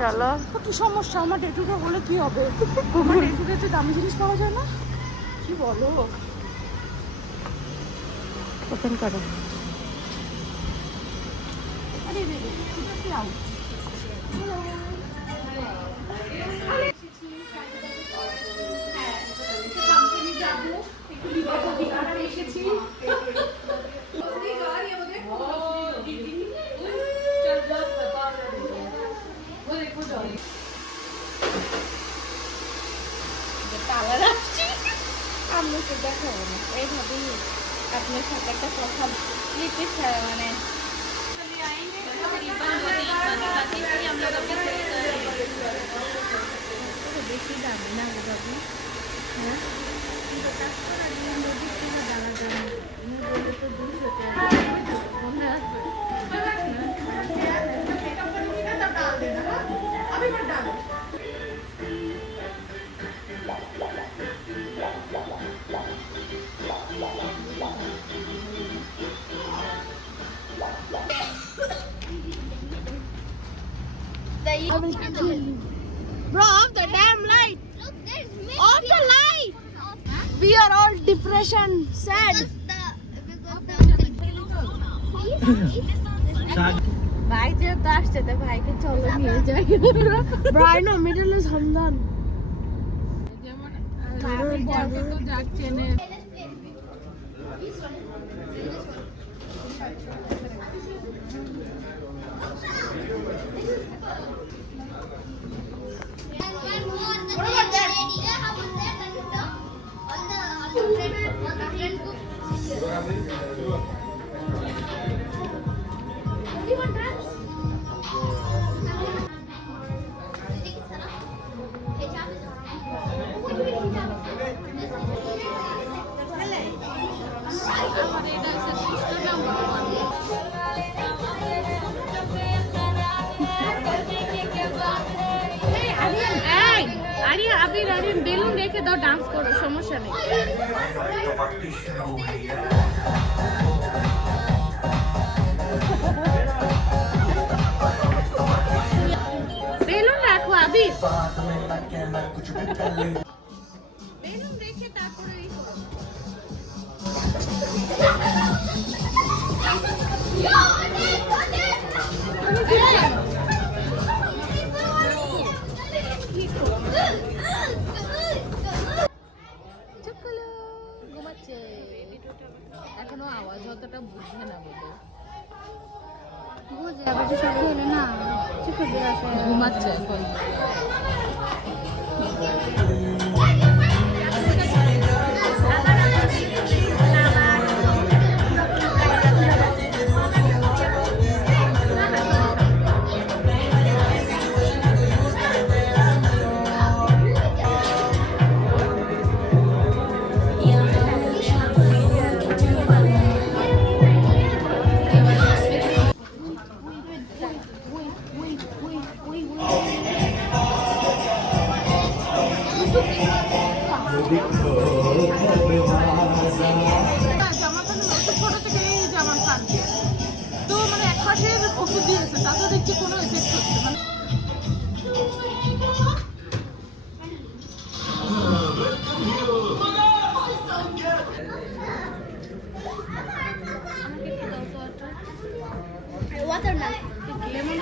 চলো। কি সমস্যা, আমার ডে টু ডে হলে কি হবে? আমার ডে টু ডে দামি জিনিস পাওয়া যায় না, কি বলো? ওপেন করো। আরে রে রে, এটা কি আউট? আপনাকে দেখাবো না, এইভাবেই আপনার সাথে একটা কথা লিখতে মানে বেশি দামি না গো বাবু। হ্যাঁ নদীর থেকে দাঁড়া দাম বলে তো 200 টাকা মনে আছে। I will kill you. Bro, off the damn light. Look, there's Mickey. Off the light. We are all depression, sad. ভাই যেহেতু আসছে তো ভাইকে চলো নিয়ে যাই। ভাই না মিডল ইজ হামদান। যেমন পর্বে তো যাচ্ছে না। আরিয়ান বেলুন রেখে দাও, ডান্স করো, সমস্যা নেই। বেলুন রাখো আবির, বেলুন রেখে তারপরে এখনো আওয়াজ অতটা বুঝবে না বলে বুঝে আবার সব হলো না, চুপে দিয়ে আসে ঘুমাচ্ছে এখন। ছোট থেকে এই জামা কাটছে তো মানে এক মাসের ওষুধ দিয়েছে, তাতে দেখছি কোনো এফেক্ট হচ্ছে মানে। watermelon. লেমন